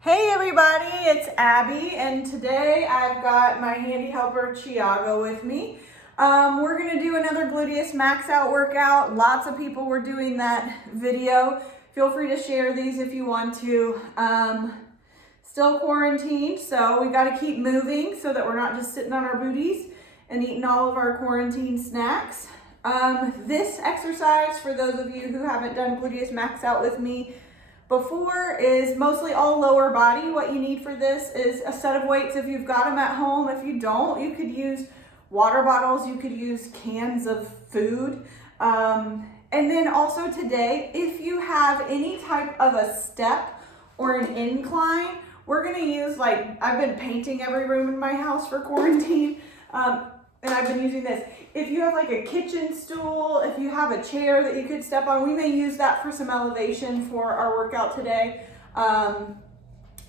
Hey everybody, it's Abby, and today I've got my handy helper Tiago with me. We're gonna do another gluteus max out workout. Lots of people were doing that video. Feel free to share these if you want to. Still quarantined, so we gotta keep moving so that we're not just sitting on our booties and eating all of our quarantine snacks. This exercise, for those of you who haven't done gluteus max out with me before, is mostly all lower body. What you need for this is a set of weights if you've got them at home. If you don't, you could use water bottles, you could use cans of food. And then also today, if you have any type of a step or an incline, we're gonna use, like, I've been painting every room in my house for quarantine, and I've been using this. If you have like a kitchen stool, if you have a chair that you could step on, we may use that for some elevation for our workout today.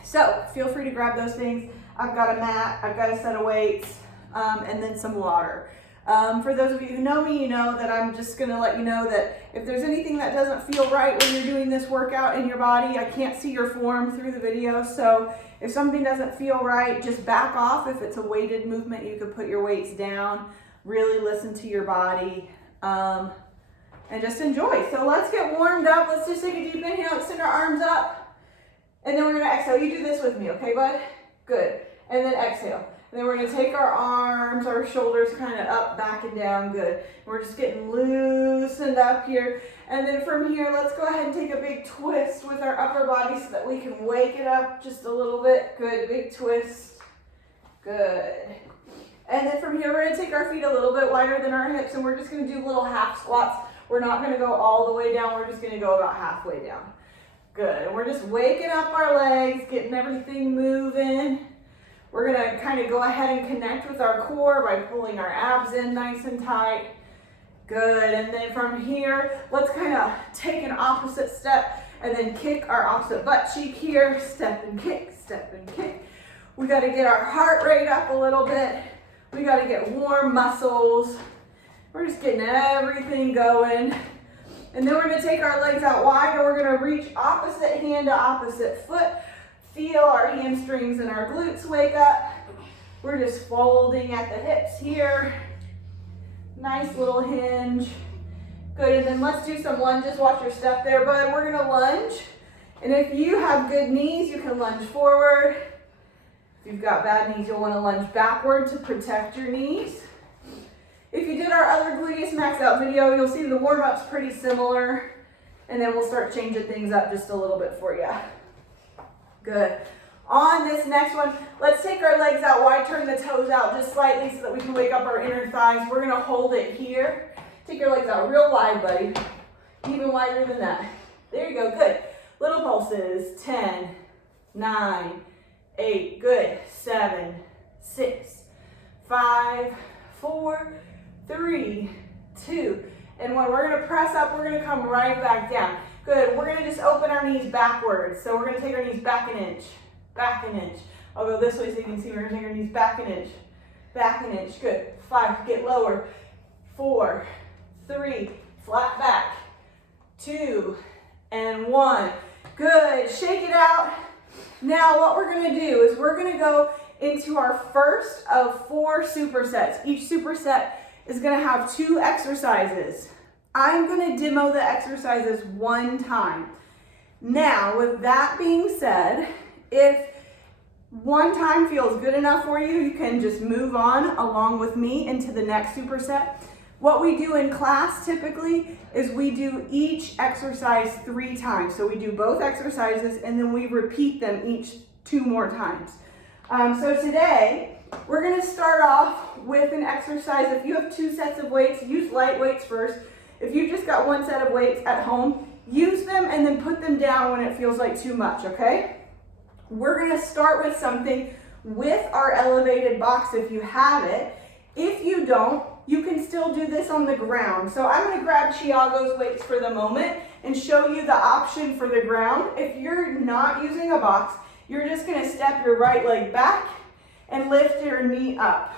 So feel free to grab those things. I've got a mat, I've got a set of weights, and then some water. For those of you who know me, you know that I'm just gonna let you know that if there's anything that doesn't feel right when you're doing this workout in your body, I can't see your form through the video, so if something doesn't feel right, just back off. If it's a weighted movement, you could put your weights down, really listen to your body, and just enjoy. So let's get warmed up. Let's just take a deep inhale, extend our arms up, and then we're gonna exhale. You do this with me, okay, bud? Good. And then exhale. And then we're gonna take our arms, our shoulders kind of up, back and down, good. And we're just getting loosened up here. And then from here, let's go ahead and take a big twist with our upper body so that we can wake it up just a little bit. Good, big twist, good. And then from here, we're gonna take our feet a little bit wider than our hips, and we're just gonna do little half squats. We're not gonna go all the way down, we're just gonna go about halfway down. Good, and we're just waking up our legs, getting everything moving. We're gonna kind of go ahead and connect with our core by pulling our abs in nice and tight. Good, and then from here, let's kind of take an opposite step and then kick our opposite butt cheek here. Step and kick, step and kick. We gotta get our heart rate up a little bit. We gotta get warm muscles. We're just getting everything going. And then we're gonna take our legs out wide and we're gonna reach opposite hand to opposite foot. Feel our hamstrings and our glutes wake up. We're just folding at the hips here. Nice little hinge. Good, and then let's do some lunges. Watch your step there, bud. We're gonna lunge. And if you have good knees, you can lunge forward. If you've got bad knees, you'll wanna lunge backward to protect your knees. If you did our other gluteus max out video, you'll see the warm-up's pretty similar. And then we'll start changing things up just a little bit for you. Good. On this next one, let's take our legs out wide, turn the toes out just slightly so that we can wake up our inner thighs. We're gonna hold it here. Take your legs out real wide, buddy. Even wider than that. There you go, good. Little pulses, 10, 9, 8, good. 7, 6, 5, 4, 3, 2, and 1. We're gonna press up, we're gonna come right back down. Good, we're gonna just open our knees backwards. So we're gonna take our knees back an inch, back an inch. I'll go this way so you can see. We're gonna take our knees back an inch, back an inch. Good, 5, get lower. 4, 3, flat back. 2, and 1. Good, shake it out. Now what we're gonna do is we're gonna go into our first of 4 supersets. Each superset is gonna have 2 exercises. I'm gonna demo the exercises 1 time. Now, with that being said, if 1 time feels good enough for you, you can just move on along with me into the next superset. What we do in class typically is we do each exercise 3 times. So we do both exercises and then we repeat them each 2 more times. So today, we're gonna start off with an exercise. If you have 2 sets of weights, use light weights first. If you've just got 1 set of weights at home, use them and then put them down when it feels like too much, okay? We're gonna start with something with our elevated box if you have it. If you don't, you can still do this on the ground. So I'm gonna grab Tiago's weights for the moment and show you the option for the ground. If you're not using a box, you're just gonna step your right leg back and lift your knee up.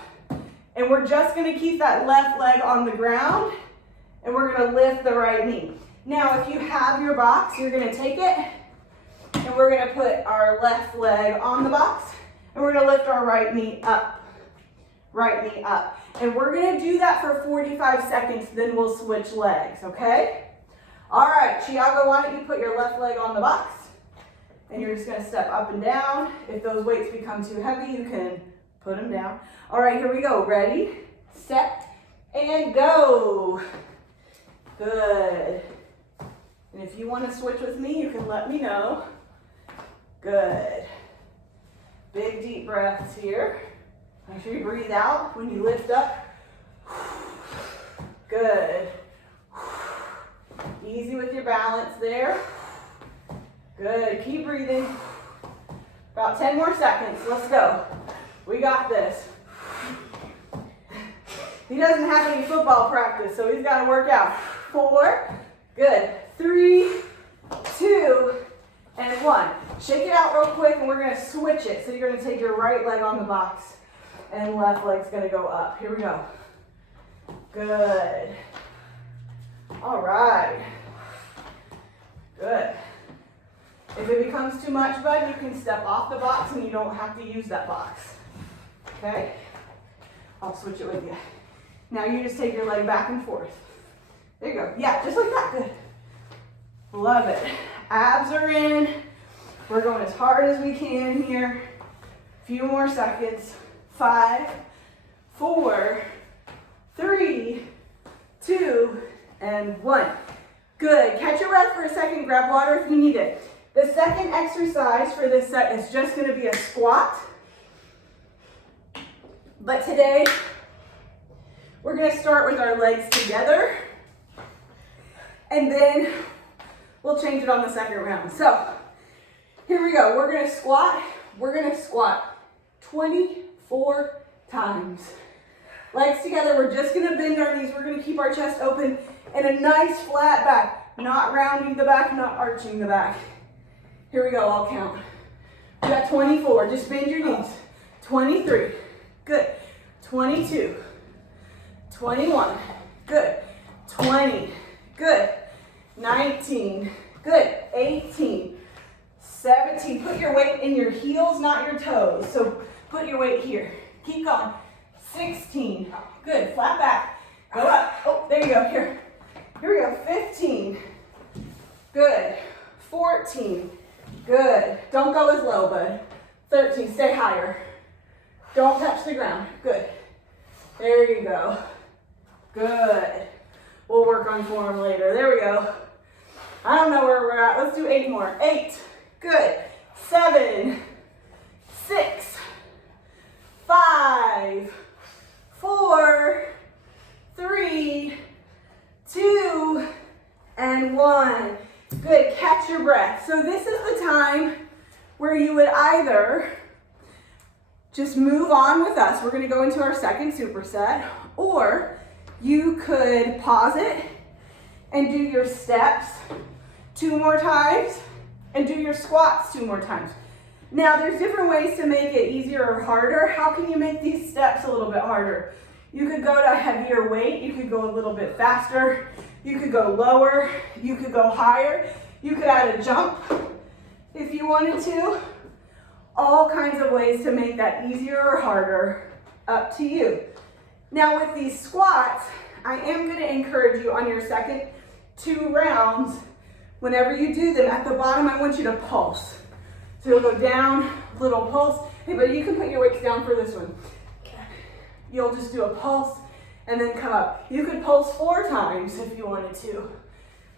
And we're just gonna keep that left leg on the ground and we're gonna lift the right knee. Now, if you have your box, you're gonna take it And we're gonna put our left leg on the box, and we're gonna lift our right knee up. Right knee up. And we're gonna do that for 45 seconds, then we'll switch legs, okay? All right, Tiago, why don't you put your left leg on the box, and you're just gonna step up and down. If those weights become too heavy, you can put them down. All right, here we go. Ready, set, and go. Good. And if you wanna switch with me, you can let me know. Good. Big deep breaths here. Make sure you breathe out when you lift up. Good. Easy with your balance there. Good. Keep breathing. About 10 more seconds. Let's go. We got this. He doesn't have any football practice, so he's got to work out. 4. Good. 3, 2, and 1. Shake it out real quick, and we're going to switch it. So you're going to take your right leg on the box, and left leg's going to go up. Here we go. Good. All right. Good. If it becomes too much, bud, you can step off the box and you don't have to use that box. Okay? I'll switch it with you. Now you just take your leg back and forth. There you go. Yeah, just like that. Good. Love it. Abs are in. We're going as hard as we can here. Few more seconds. 5, 4, 3, 2, and 1. Good. Catch your breath for a second. Grab water if you need it. The second exercise for this set is just going to be a squat. But today, we're going to start with our legs together. And then we'll change it on the second round. So, here we go. We're going to squat. We're going to squat 24 times. Legs together. We're just going to bend our knees. We're going to keep our chest open and a nice flat back. Not rounding the back, not arching the back. Here we go. I'll count. We got 24. Just bend your knees. 23. Good. 22. 21. Good. 20. Good. 19. Good. 18. 17. Put your weight in your heels, not your toes. So put your weight here. Keep going. 16. Good. Flat back. Go up. Oh, there you go. Here. Here we go. 15. Good. 14. Good. Don't go as low, bud. 13. Stay higher. Don't touch the ground. Good. There you go. Good. We'll work on form later. There we go. I don't know where we're at. Let's do 8 more. 8. Good. 7. 6. 5. 4. 3. 2. And 1. Good. Catch your breath. So this is the time where you would either just move on with us. We're going to go into our second superset, or you could pause it and do your steps 2 more times and do your squats 2 more times. Now, there's different ways to make it easier or harder. How can you make these steps a little bit harder? You could go to a heavier weight. You could go a little bit faster. You could go lower. You could go higher. You could add a jump if you wanted to. All kinds of ways to make that easier or harder, up to you. Now with these squats, I am going to encourage you on your second 2 rounds, whenever you do them, at the bottom I want you to pulse. So you'll go down, little pulse. Hey, but you can put your weights down for this one. You'll just do a pulse and then come up. You could pulse 4 times if you wanted to.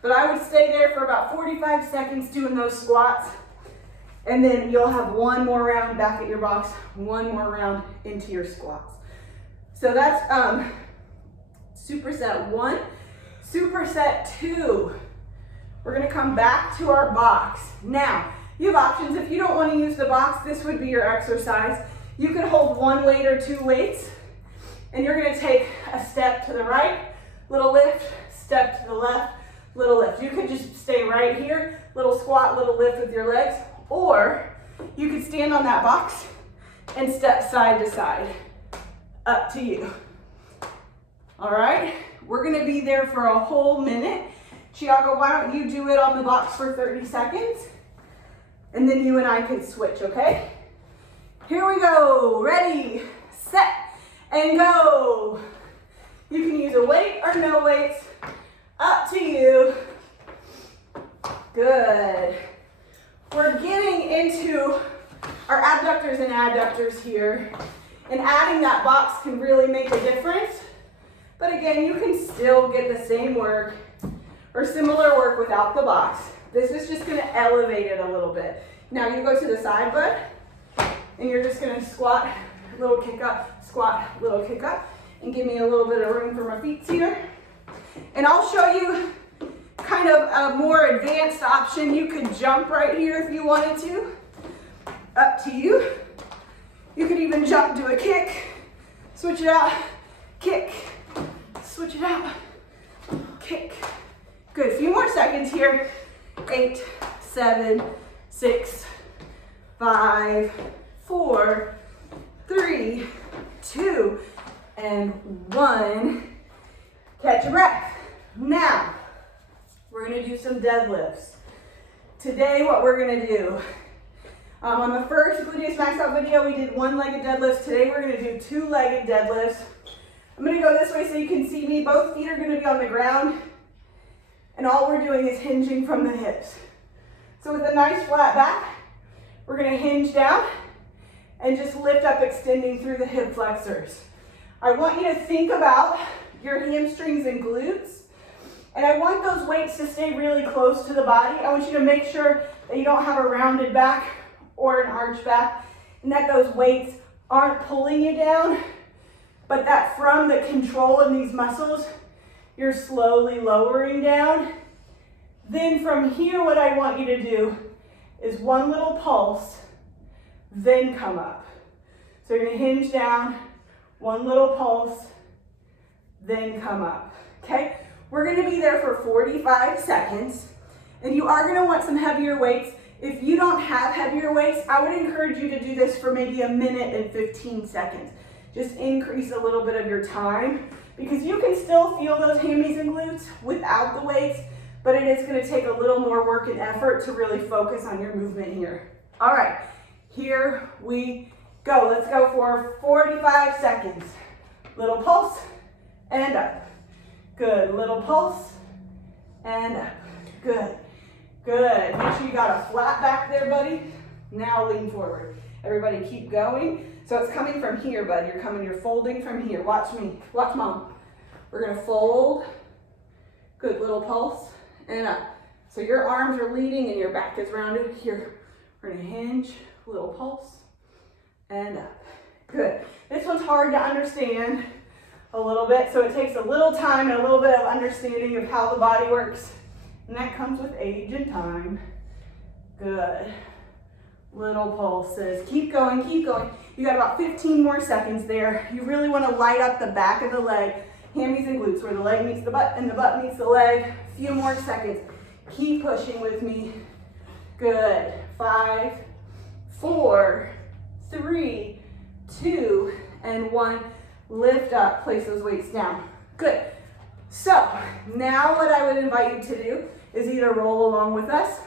But I would stay there for about 45 seconds doing those squats. And then you'll have 1 more round back at your box, 1 more round into your squats. So that's superset 1. Superset 2. We're gonna come back to our box. Now, you have options. If you don't wanna use the box, this would be your exercise. You could hold 1 weight or 2 weights, and you're gonna take a step to the right, little lift, step to the left, little lift. You could just stay right here, little squat, little lift with your legs, or you could stand on that box and step side to side. Up to you. All right, we're gonna be there for a whole minute. Tiago, why don't you do it on the box for 30 seconds? and then you and I can switch, okay? Here we go. Ready, set, and go. You can use a weight or no weights. Up to you. Good. We're getting into our abductors and adductors here, and adding that box can really make a difference. But again, you can still get the same work or similar work without the box. This is just gonna elevate it a little bit. Now you go to the side, bud, and you're just gonna squat, little kick up, squat, little kick up, and give me a little bit of room for my feet here. And I'll show you kind of a more advanced option. You could jump right here if you wanted to. Up to you. You could even jump, do a kick, switch it out, kick, switch it out, kick. Good, a few more seconds here. 8, 7, 6, 5, 4, 3, 2, and 1. Catch your breath. Now, we're gonna do some deadlifts. Today, what we're gonna do, on the first gluteus max out video, we did one-legged deadlifts. Today, we're gonna do two-legged deadlifts. I'm gonna go this way so you can see me. Both feet are gonna be on the ground, and all we're doing is hinging from the hips. So with a nice flat back, we're gonna hinge down and just lift up, extending through the hip flexors. I want you to think about your hamstrings and glutes, and I want those weights to stay really close to the body. I want you to make sure that you don't have a rounded back or an arched back, and that those weights aren't pulling you down, but that from the control of these muscles, you're slowly lowering down. Then from here, what I want you to do is one little pulse, then come up. So you're gonna hinge down, one little pulse, then come up, okay? We're gonna be there for 45 seconds, and you are gonna want some heavier weights. If you don't have heavier weights, I would encourage you to do this for maybe a minute and 15 seconds. Just increase a little bit of your time, because you can still feel those hammies and glutes without the weights, but it is gonna take a little more work and effort to really focus on your movement here. All right, here we go. Let's go for 45 seconds. Little pulse and up. Good, little pulse and up. Good, good. Make sure you got a flat back there, buddy. Now lean forward. Everybody keep going. So it's coming from here, bud. You're folding from here. Watch me, watch mom. We're gonna fold. Good, little pulse and up. So your arms are leading and your back is rounded. Here, we're gonna hinge, little pulse and up. Good. This one's hard to understand a little bit, so it takes a little time and a little bit of understanding of how the body works, and that comes with age and time. Good. Little pulses. Keep going, keep going. You got about 15 more seconds there. You really want to light up the back of the leg, hammies and glutes, where the leg meets the butt and the butt meets the leg. A few more seconds. Keep pushing with me. Good. 5, 4, 3, 2, and 1. Lift up, place those weights down. Good. So now what I would invite you to do is either roll along with us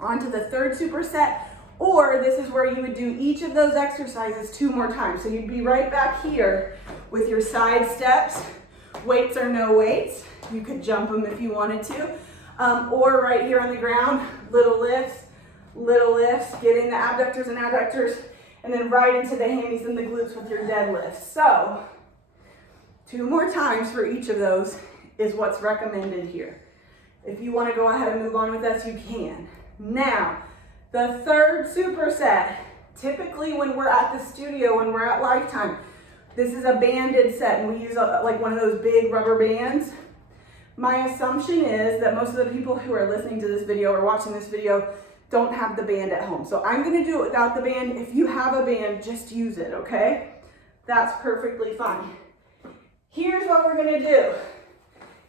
onto the third superset, or this is where you would do each of those exercises 2 more times. So you'd be right back here with your side steps, weights or no weights. You could jump them if you wanted to, or right here on the ground, little lifts, getting the abductors and adductors, and then right into the hammies and the glutes with your deadlifts. So 2 more times for each of those is what's recommended here. If you want to go ahead and move on with us, you can. Now, the third superset, typically when we're at the studio, when we're at Lifetime, this is a banded set, and we use like one of those big rubber bands. My assumption is that most of the people who are listening to this video or watching this video don't have the band at home. So I'm gonna do it without the band. If you have a band, just use it, okay? That's perfectly fine. Here's what we're gonna do.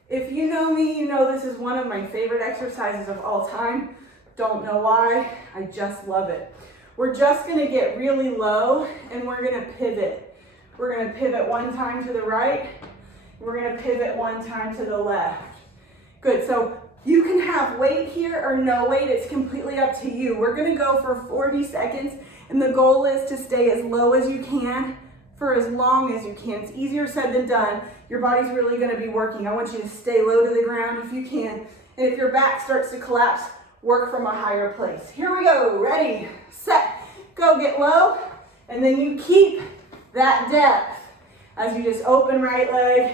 If you know me, you know this is one of my favorite exercises of all time. Don't know why, I just love it. We're just gonna get really low and we're gonna pivot. We're gonna pivot 1 time to the right. We're gonna pivot 1 time to the left. Good, so You can have weight here or no weight. It's completely up to you. We're gonna go for 40 seconds, and the goal is to stay as low as you can for as long as you can. It's easier said than done. Your body's really gonna be working. I want you to stay low to the ground if you can. And if your back starts to collapse, work from a higher place. Here we go, ready, set, go, get low. And then you keep that depth as you just open right leg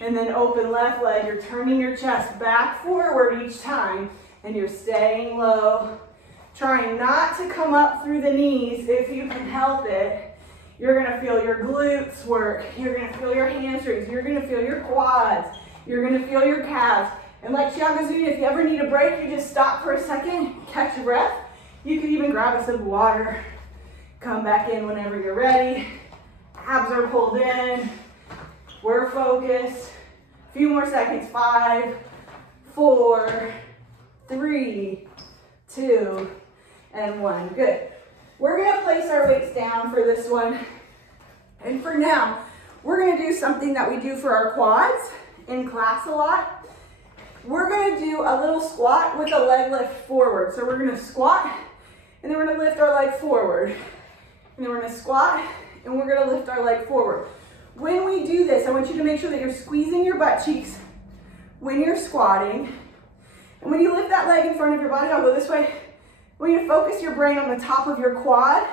and then open left leg. You're turning your chest back forward each time and you're staying low. Trying not to come up through the knees if you can help it. You're gonna feel your glutes work. You're gonna feel your hamstrings. You're gonna feel your quads. You're gonna feel your calves. And like Tiago's doing, if you ever need a break, you just stop for a second, catch your breath. You can even grab a sip of water. Come back in whenever you're ready. Abs are pulled in. We're focused. A few more seconds. 5, 4, 3, 2, and 1. Good. We're gonna place our weights down for this one. And for now, we're gonna do something that we do for our quads in class a lot. We're gonna do a little squat with a leg lift forward. So we're gonna squat, and then we're gonna lift our leg forward. And then we're gonna squat, and we're gonna lift our leg forward. When we do this, I want you to make sure that you're squeezing your butt cheeks when you're squatting. And when you lift that leg in front of your body, I'll go this way. I want you to focus your brain on the top of your quad.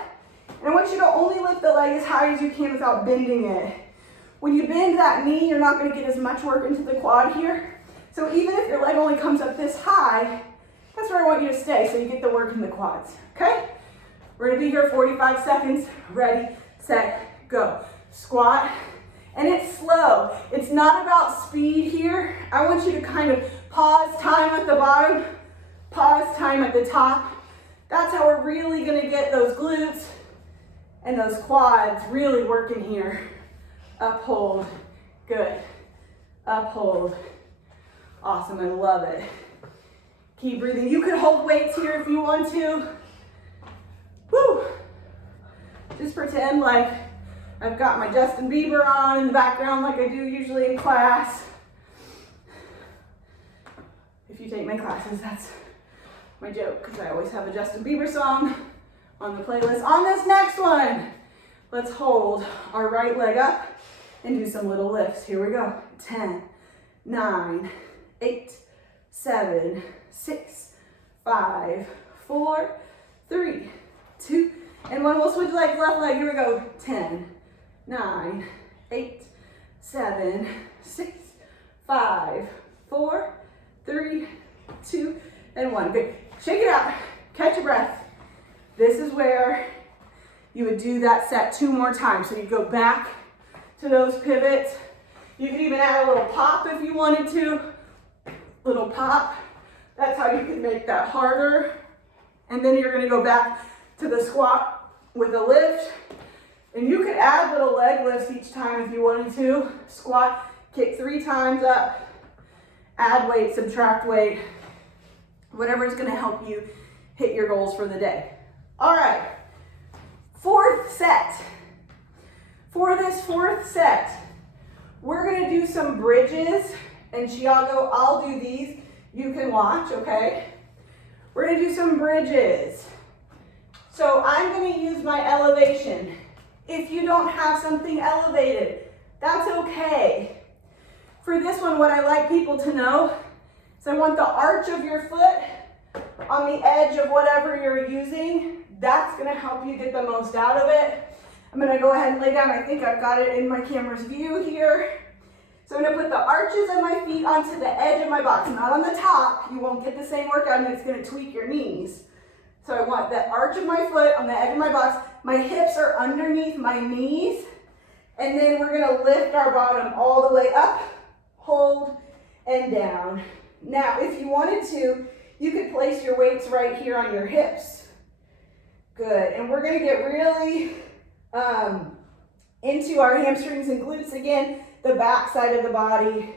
And I want you to only lift the leg as high as you can without bending it. When you bend that knee, you're not gonna get as much work into the quad here. So even if your leg only comes up this high, that's where I want you to stay so you get the work in the quads, okay? We're gonna be here 45 seconds. Ready, set, go. Squat, and it's slow. It's not about speed here. I want you to kind of pause time at the bottom, pause time at the top. That's how we're really gonna get those glutes and those quads really working here. Uphold, good. Uphold, awesome, I love it. Keep breathing. You could hold weights here if you want to. Woo! Just pretend like I've got my Justin Bieber on in the background like I do usually in class. If you take my classes, that's my joke, because I always have a Justin Bieber song on the playlist. On this next one, let's hold our right leg up and do some little lifts. Here we go. 10, 9, 8, 7, 6, 5, 4, 3, 2, and 1. We'll switch legs, left leg. Here we go. 10, 9, 8, 7, 6, 5, 4, 3, 2, and 1. Good. Shake it out. Catch your breath. This is where you would do that set 2 more times. So you go back to those pivots. You could even add a little pop if you wanted to. Little pop. That's how you can make that harder. And then you're going to go back to the squat with a lift. And you could add little leg lifts each time if you wanted to. Squat, kick 3 times up, add weight, subtract weight, whatever is going to help you hit your goals for the day. All right, 4th set. For this 4th set, we're going to do some bridges. And Tiago, I'll do these. You can watch, okay? We're going to do some bridges. So I'm going to use my elevation. If you don't have something elevated, that's okay. For this one, what I like people to know is I want the arch of your foot on the edge of whatever you're using. That's going to help you get the most out of it. I'm going to go ahead and lay down. I think I've got it in my camera's view here. So I'm going to put the arches of my feet onto the edge of my box, not on the top. You won't get the same workout and it's going to tweak your knees. So I want the arch of my foot on the edge of my box. My hips are underneath my knees. And then we're going to lift our bottom all the way up, hold, and down. Now, if you wanted to, you could place your weights right here on your hips. Good. And we're going to get really into our hamstrings and glutes again, the back side of the body.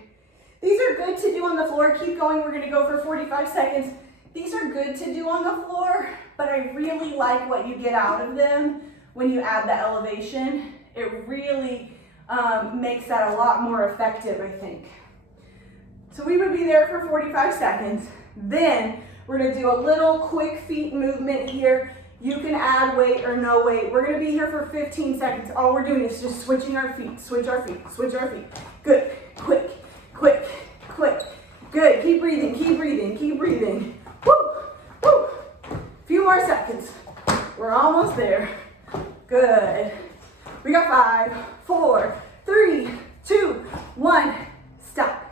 These are good to do on the floor. Keep going. We're going to go for 45 seconds. These are good to do on the floor, but I really like what you get out of them when you add the elevation. It really makes that a lot more effective, I think. So we would be there for 45 seconds. Then we're gonna do a little quick feet movement here. You can add weight or no weight. We're gonna be here for 15 seconds. All we're doing is just switching our feet, switch our feet, switch our feet. Good, quick, quick, quick. Good, keep breathing, keep breathing, keep breathing. Woo, woo. Few more seconds. We're almost there. Good. We got 5, 4, 3, 2, 1. Stop.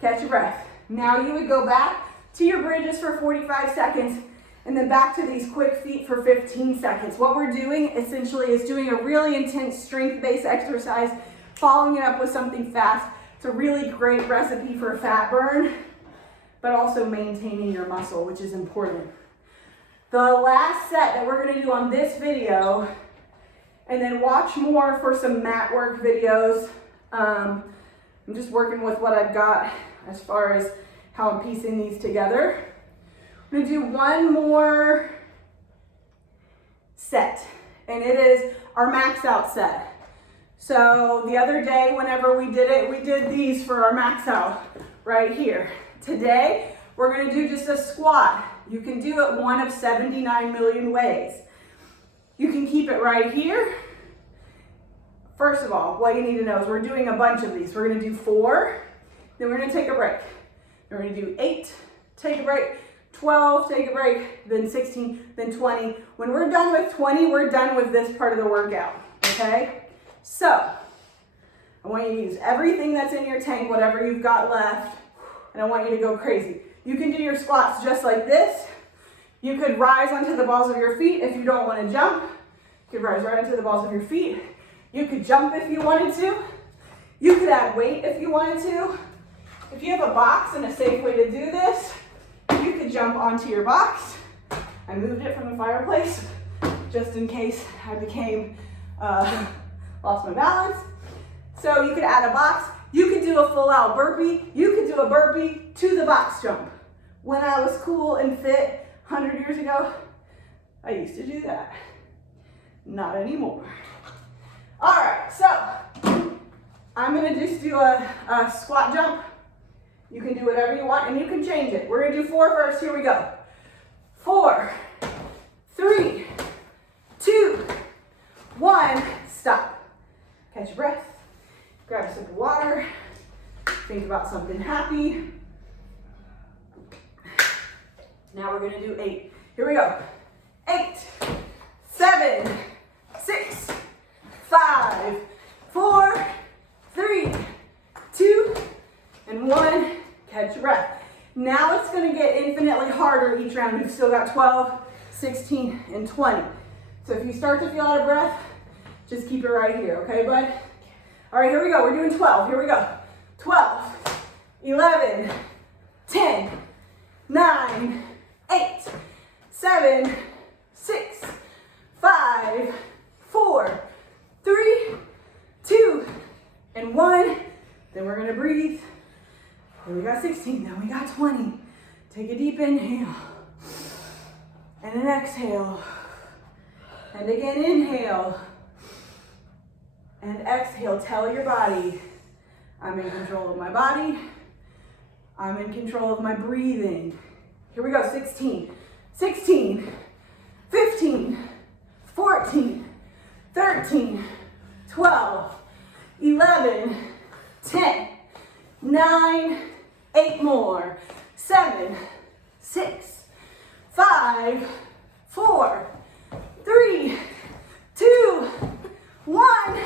Catch your breath. Now you would go back to your bridges for 45 seconds and then back to these quick feet for 15 seconds. What we're doing essentially is doing a really intense strength-based exercise, following it up with something fast. It's a really great recipe for fat burn, but also maintaining your muscle, which is important. The last set that we're gonna do on this video, and then watch more for some mat work videos. I'm just working with what I've got as far as how I'm piecing these together. I'm gonna do one more set, and it is our max out set. So the other day, whenever we did it, we did these for our max out right here. Today, we're gonna do just a squat. You can do it one of 79 million ways. You can keep it right here. First of all, what you need to know is we're doing a bunch of these. We're gonna do 4, then we're gonna take a break. We're gonna do 8, take a break, 12, take a break, then 16, then 20. When we're done with 20, we're done with this part of the workout, okay? So, I want you to use everything that's in your tank, whatever you've got left, and I want you to go crazy. You can do your squats just like this. You could rise onto the balls of your feet if you don't want to jump. You could rise right onto the balls of your feet. You could jump if you wanted to. You could add weight if you wanted to. If you have a box and a safe way to do this, you could jump onto your box. I moved it from the fireplace just in case I lost my balance. So you could add a box. You could do a full out burpee. You could do a burpee to the box jump. When I was cool and fit 100 years ago, I used to do that. Not anymore. All right, so I'm gonna just do a squat jump. You can do whatever you want and you can change it. We're gonna do 4 first, here we go. 4, 3, 2, 1, stop. Catch your breath, grab a sip of water, think about something happy. Now we're gonna do 8. Here we go. 8, 7, 6, 5, 4, 3, 2, and 1. Catch your breath. Now it's gonna get infinitely harder each round. You've still got 12, 16, and 20. So if you start to feel out of breath, just keep it right here, okay, bud? All right, here we go. We're doing 12. Here we go. 12, 11, 10, 9, 8, 7, 6, 5, 4, 3, 2, and 1. Then we're gonna breathe. Then we got 16, then we got 20. Take a deep inhale. And an exhale. And again, inhale. And exhale. Tell your body, I'm in control of my body. I'm in control of my breathing. Here we go, 16, 16, 15, 14, 13, 12, 11, 10, 9, 8 more, 7, 6, 5, 4, 3, 2, 1,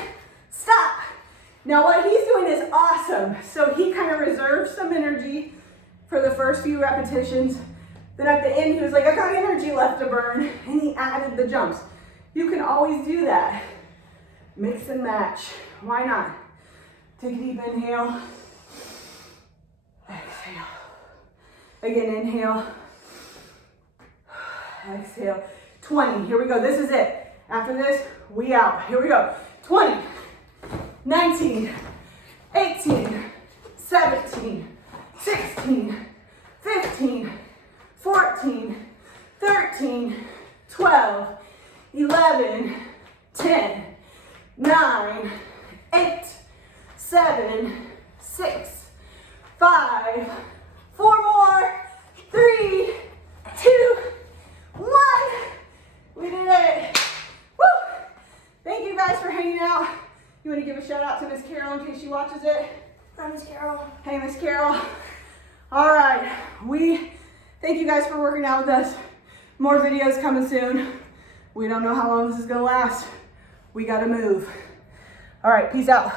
stop. Now what he's doing is awesome. So he kind of reserved some energy for the first few repetitions. Then at the end, he was like, I got energy left to burn, and he added the jumps. You can always do that. Mix and match. Why not? Take a deep inhale. Exhale. Again, inhale. Exhale. 20. Here we go. This is it. After this, we out. Here we go. 20, 19, 18, 17, 16, 15, 14, 13, 12, 11, 10, 9, 8, 7, 6, 5, 4 more, 3, 2, 1. We did it. Woo! Thank you guys for hanging out. You want to give a shout out to Miss Carol in case she watches it? Hi, Miss Carol. Hey, Miss Carol. All right, we thank you guys for working out with us. More videos coming soon. We don't know how long this is gonna last. We gotta move. All right, peace out.